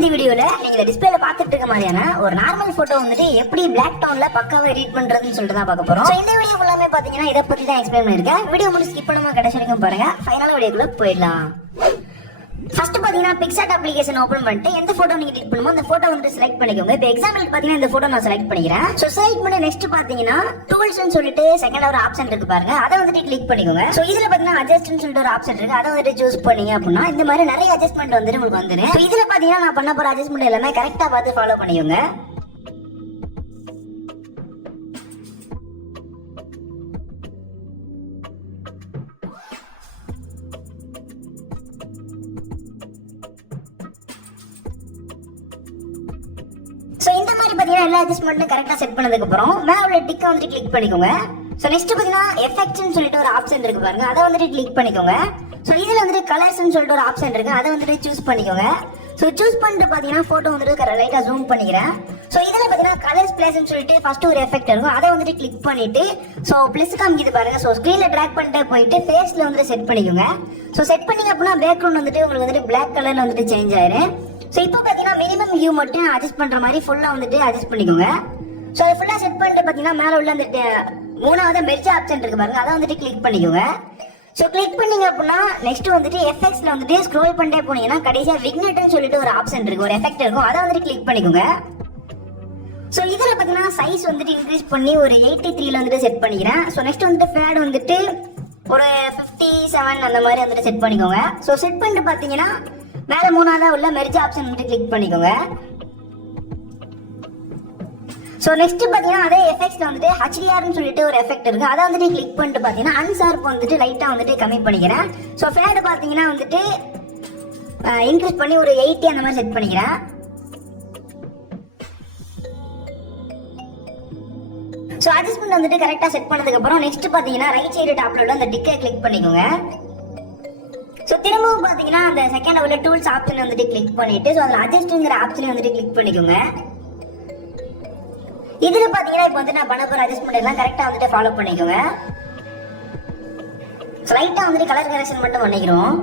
இந்த வீடியோல நீங்க டிஸ்பிளேல பாத்துட்டு இருக்க மாதிரியான ஒரு நார்மல் போட்டோ வந்துட்டு எப்படி பிளாக் டவுன்ல பக்காவா எடிட் பண்றதுன்னு சொல்லிட்டு தான் பார்க்க போறோம். இந்த வீடியோ ஃபுல்லாமே பாத்தீங்கன்னா இத பத்தி தான் எக்ஸ்பிளைன் பண்ணிருக்கேன். வீடியோ முடிச்சு ஸ்கிப் பண்ணாம கடைசி வரைக்கும் பாருங்க. ஃபைனல் வீடியோக்குள்ள போயிடலாம். ஃபர்ஸ்ட் பாத்தீங்கன்னா பிக்சார்ட் அப்ளிகேஷன் ஓபன் பண்ணிட்டு எந்த போட்டோ நீங்க கிளிக் பண்ணுமோ அந்த போட்டோ வந்து செலக்ட் பண்ணிக்கோங்க. இப்போ எக்ஸாம்பிள் பாத்தீங்கன்னா இந்த போட்டோ நான் செலக்ட் பண்ணிக்கிறேன். சோ செலக்ட் பண்ணி நெக்ஸ்ட் பாத்தீங்கன்னா டூல்ஸ்னு சொல்லிட்டு செகண்ட் ஒரு ஆப்ஷன் இருக்கு பாருங்க, அதை வந்துட்டு கிளிக் பண்ணிக்கோங்க. சோ இதுல பாத்தீங்கன்னா அட்ஜஸ்ட்னு சொல்லிட்டு ஒரு ஆப்ஷன் இருக்கு, அதை வந்துட்டு சூஸ் பண்ணீங்க அப்படின்னா இந்த மாதிரி நிறைய அட்ஜஸ்ட்மெண்ட் வந்துட்டு உங்களுக்கு வந்துடும். சோ இதுல பாத்தீங்கன்னா நான் பண்ண போற அட்ஜஸ்ட்மெண்ட் எல்லாமே கரெக்டா பார்த்து ஃபாலோ பண்ணிக்கோங்க. சோ இந்த மாதிரி பாத்தீங்கன்னா எல்லா அட்ஜஸ்ட்மெண்ட்டும் கரெக்டா செட் பண்ணதுக்கு அப்புறம் மேல உள்ள டிக்க வந்துட்டு கிளிக் பண்ணிக்கோங்க. சோ நெக்ஸ்ட் பாத்தீங்கன்னா எஃபெக்ட்ஸ்னு சொல்லிட்டு ஒரு ஆப்ஷன் இருக்கு பாருங்க, அதை வந்துட்டு கிளிக் பண்ணிக்கோங்க. சோ இதுல வந்துட்டு கலர்ஸ்னு சொல்லிட்டு ஒரு ஆப்ஷன் இருக்கு, அதை வந்துட்டு சூஸ் பண்ணிக்கோங்க. சோ சூஸ் பண்ணிட்டு பாத்தீங்கன்னா போட்டோ வந்துட்டு லைட்டா ஜூம் பண்ணிக்கிறேன். சோ இதுல பாத்தீங்கன்னா கலர்ஸ் பிளேஸ்னு சொல்லிட்டு ஃபர்ஸ்ட் ஒரு எஃபெக்ட் இருக்கும், அதை வந்துட்டு கிளிக் பண்ணிட்டு சோ பிளஸ் காமிக்குது பாருங்க. சோ ஸ்கிரீன்ல டிராக் பண்ணிட்டு போயிட்டு ஃபேஸ்ல வந்துட்டு செட் பண்ணிக்கோங்க. சோ செட் பண்ணீங்க அப்படின்னா பேக்ரவுண்ட் வந்துட்டு உங்களுக்கு வந்துட்டு பிளாக் கலர்ல வந்துட்டு சேஞ்ச் ஆயிரும். சோ இப்போ பாத்தீங்கன்னா மினிமம் வியூ மட்டும் அட்ஜஸ்ட் பண்ற மாதிரி ஃபுல்லா வந்துட்டு அட்ஜஸ்ட் பண்ணிக்கோங்க. சோ அதை ஃபுல்லா செட் பண்ணிட்டு பாத்தீங்கன்னா மேல உள்ள அந்த மூணாவது மெர்ஜ் ஆப்ஷன் இருக்கு பாருங்க, அதை வந்துட்டு கிளிக் பண்ணிக்கோங்க. சோ கிளிக் பண்ணீங்க அப்படின்னா நெக்ஸ்ட் வந்துட்டு எஃபெக்ட்ஸ்ல வந்துட்டு ஸ்க்ரோல் பண்ணிட்டே போனீங்கன்னா கடைசியா விக்னெட்னு சொல்லிட்டு ஒரு ஆப்ஷன் இருக்கு, ஒரு எஃபெக்ட் இருக்கும், அதை வந்துட்டு கிளிக் பண்ணிக்கோங்க. சோ இதுல பாத்தீங்கன்னா சைஸ் வந்துட்டு இன்க்ரீஸ் பண்ணி ஒரு 83ல வந்துட்டு செட் பண்ணிக்கிறேன். சோ நெக்ஸ்ட் வந்துட்டு ஃபேட் வந்துட்டு ஒரு 57 அந்த மாதிரி வந்துட்டு செட் பண்ணிக்கோங்க. சோ செட் பண்ணிட்டு பாத்தீங்கன்னா மேல மூணாவதா உள்ள மெர்ஜ் ஆப்ஷன் வந்துட்டு கிளிக் பண்ணிக்கோங்க. சோ நெக்ஸ்ட் பாத்தீங்கன்னா அதே எஃபெக்ட்ஸ்ல வந்துட்டு HDRனு சொல்லிட்டு ஒரு எஃபெக்ட் இருக்கு, அதை வந்துட்டு கிளிக் பண்ணிட்டு பாத்தீங்கன்னா அன்ஷார்ப் வந்துட்டு லைட்டா வந்துட்டு கம்மி பண்ணிக்கிறேன். சோ ஃபேட் பாத்தீங்கன்னா வந்துட்டு இன்க்ரீஸ் பண்ணி ஒரு 80 அந்த மாதிரி செட் பண்ணிக்கிறேன். சோ அட்ஜஸ்ட்மெண்ட் வந்துட்டு கரெக்டா செட் பண்ணதுக்கு அப்புறம் நெக்ஸ்ட் பாத்தீங்கன்னா ரைட் சைடு டாப்ல உள்ள அந்த டிக்கை கிளிக் பண்ணிக்கோங்க. சோ திரும்பவும் பாத்தீங்கன்னா அந்த செகண்ட் லெவல்ல டூல்ஸ் ஆப்ஷன் வந்துட்டு கிளிக் பண்ணிட்டு சோ அதுல அட்ஜஸ்ட்ங்கிற ஆப்ஷனை வந்துட்டு கிளிக் பண்ணிக்கோங்க. இதுல பாத்தீங்கன்னா இப்போ வந்து நான் பண்ண போற அட்ஜஸ்ட்மெண்ட் எல்லாம் கரெக்டா வந்துட்டு ஃபாலோ பண்ணிக்கோங்க. சோ லைட்டா வந்துட்டு கலர் கரெக்ஷன் மட்டும் பண்ணிக்கிறோம்.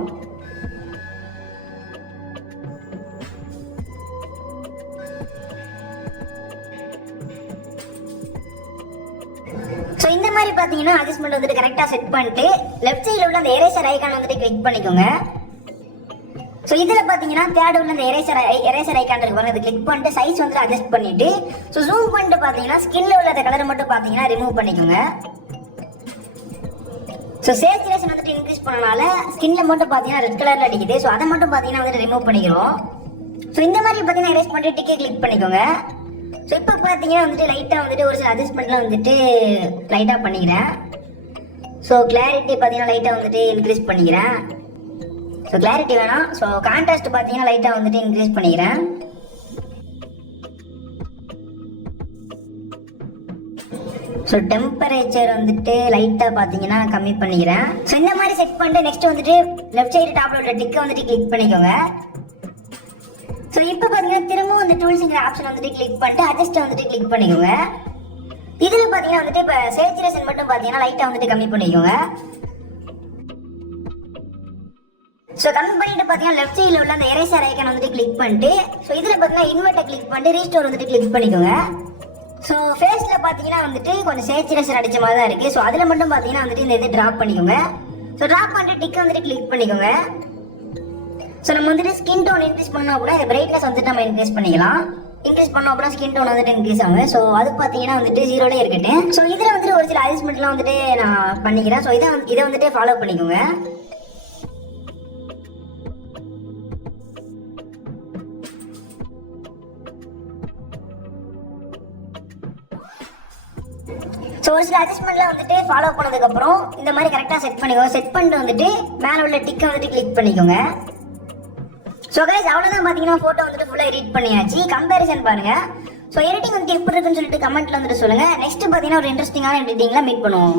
சோ இந்த மாதிரி பாத்தீங்கன்னா அட்ஜஸ்ட்மெண்ட் வந்துட்டு கரெக்டா செட் பண்ணிட்டு லெஃப்ட் சைடுல உள்ள அந்த எரேசர் ஐகான் வந்துட்டு கிளிக் பண்ணிக்கோங்க. சோ இதுல பாத்தீங்கன்னா தேர்ட் உள்ள அந்த எரேசர் ஐகான் இருக்கு பாருங்க, அதை கிளிக் பண்ணிட்டு சைஸ் வந்து அட்ஜஸ்ட் பண்ணிட்டு சோ ஜூம் பண்ணிட்டு பாத்தீங்கன்னா ஸ்கின்ல உள்ள அந்த கலரை மட்டும் பாத்தீங்கன்னா ரிமூவ் பண்ணிக்கோங்க. சோ சேச்சுரேஷன் வந்துட்டு இன்க்ரீஸ் பண்ணனால ஸ்கின்ல மட்டும் பாத்தீங்கன்னா ரெட் கலர்ல அடிக்குது, சோ அதை மட்டும் பாத்தீங்கன்னா வந்து ரிமூவ் பண்ணிக்கிறோம். சோ இந்த மாதிரி பாத்தீங்கன்னா எரேஸ் பண்ணிட்டு டிக்கே கிளிக் பண்ணிக்கோங்க. சோ இப்போ பாத்தீங்கன்னா வந்துட்டு லைட்டா வந்துட்டு ஒரு சில அட்ஜஸ்ட்மெண்ட்லாம் வந்துட்டு லைட்டா பண்ணிக்கிறேன். சோ கிளாரிட்டி பாத்தீங்கன்னா லைட்டா வந்துட்டு இன்க்ரீஸ் பண்ணிக்கிறேன். சோ கிளாரிட்டி வேணாம். சோ கான்ட்ராஸ்ட் பாத்தீங்கன்னா லைட்டா வந்துட்டு இன்க்ரீஸ் பண்ணிக்கிறேன். சோ டெம்பரேச்சர் வந்துட்டு லைட்டா பாத்தீங்கன்னா கம்மி பண்ணிக்கிறேன். சோ இந்த மாதிரி செட் பண்ணிட்டு நெக்ஸ்ட் வந்துட்டு லெஃப்ட் சைடு டாப்ல உள்ள டிக்கை வந்துட்டு கிளிக் பண்ணிக்கோங்க. சோ இப்போ பாத்தீங்கன்னா திரும்பவும் அந்த டூல்ஸ்ங்கிற ஆப்ஷன் வந்துட்டு கிளிக் பண்ணிட்டு அட்ஜஸ்ட் வந்துட்டு கிளிக் பண்ணிக்கோங்க. இதுல பாத்தீங்கன்னா வந்துட்டு இப்ப சேச்சுரேஷன் மட்டும் பாத்தீங்கன்னா லைட்டா வந்துட்டு கம்மி பண்ணிக்கோங்க. சோ கம்மி பண்ணிட்டு பாத்தீங்கன்னா லெஃப்ட் சைடுல உள்ள அந்த எரேசர் ஐகான் வந்துட்டு கிளிக் பண்ணிட்டு சோ இதுல பாத்தீங்கன்னா இன்வெர்ட்டை கிளிக் பண்ணிட்டு ரீஸ்டோர் வந்துட்டு கிளிக் பண்ணிக்கோங்க. சோ ஃபேஸ்ல பாத்தீங்கன்னா வந்துட்டு கொஞ்சம் சேச்சுரேஷன் அடிச்ச மாதிரி தான் இருக்கு, சோ அதுல மட்டும் பாத்தீங்கன்னா வந்துட்டு இந்த இது டிராப் பண்ணிக்கோங்க. சோ டிராப் பண்ணிட்டு டிக் வந்துட்டு கிளிக் பண்ணிக்கோங்க. சோ நம்ம வந்துட்டு ஸ்கின் டோன் இன்க்ரீஸ் பண்ணோம் அப்படின்னா இந்த பிரைட்னஸ் வந்துட்டு நம்ம இன்க்ரீஸ் பண்ணிக்கலாம். இன்க்ரீஸ் பண்ணோம் அப்படின்னா ஸ்கின் டோன் வந்துட்டு இன்க்ரீஸ் ஆகும். சோ அது பாத்தீங்கன்னா வந்துட்டு 0ல இருக்கட்டு. சோ இதுல வந்துட்டு ஒரு சில அட்ஜஸ்ட்மெண்ட்லாம் வந்துட்டு நான் பண்ணிக்கிறேன். சோ இதை வந்துட்டு ஃபாலோ பண்ணிக்கோங்க. சோ ஒரு சில அட்ஜஸ்ட்மெண்ட்லாம் வந்துட்டு ஃபாலோ பண்ணதுக்கு அப்புறம் இந்த மாதிரி கரெக்டா செட் பண்ணிக்கோங்க. செட் பண்ணிட்டு வந்துட்டு மேல உள்ள டிக்கை வந்துட்டு கிளிக் பண்ணிக்கோங்க. சோ கைஸ் அவ்வளவுதான் பாத்தீங்கன்னா போட்டோ வந்துட்டு ஃபுல்லா எடிட் பண்ணியாச்சு. கம்பேரிசன் பாருங்க. சோ எடிட்டிங் வந்துட்டு எப்படி இருக்குன்னு சொல்லிட்டு கமெண்ட்ல வந்துட்டு சொல்லுங்க. நெக்ஸ்ட் பாத்தீங்கன்னா ஒரு இன்ட்ரெஸ்டிங்கான எடிட்டிங்ல மீட் பண்ணுவோம்.